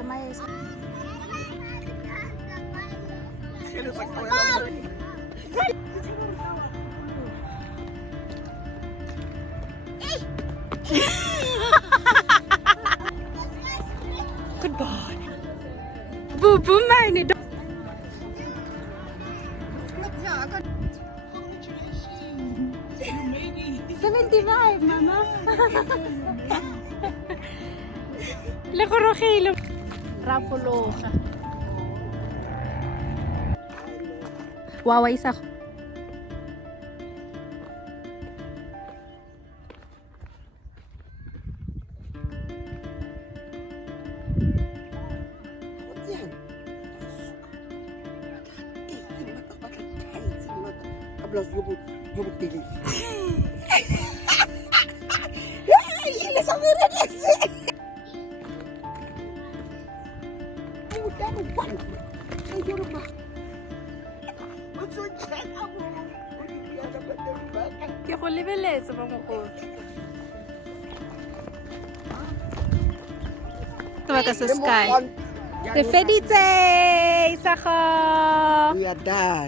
sa may... Goodbye. Bubu Marnie. 75, Mama. Lakuro kilo. Rapulo ka. Waway sa ko. Hablas yo tili. Ile sa mere desse. Udah bukan. Ayo rumah. Masuk cek aku. Dia dapat tembakan. Kaya ko libeles sa mga ko. Tuwa ka sa sky. Te felice! Saka! Iya dah.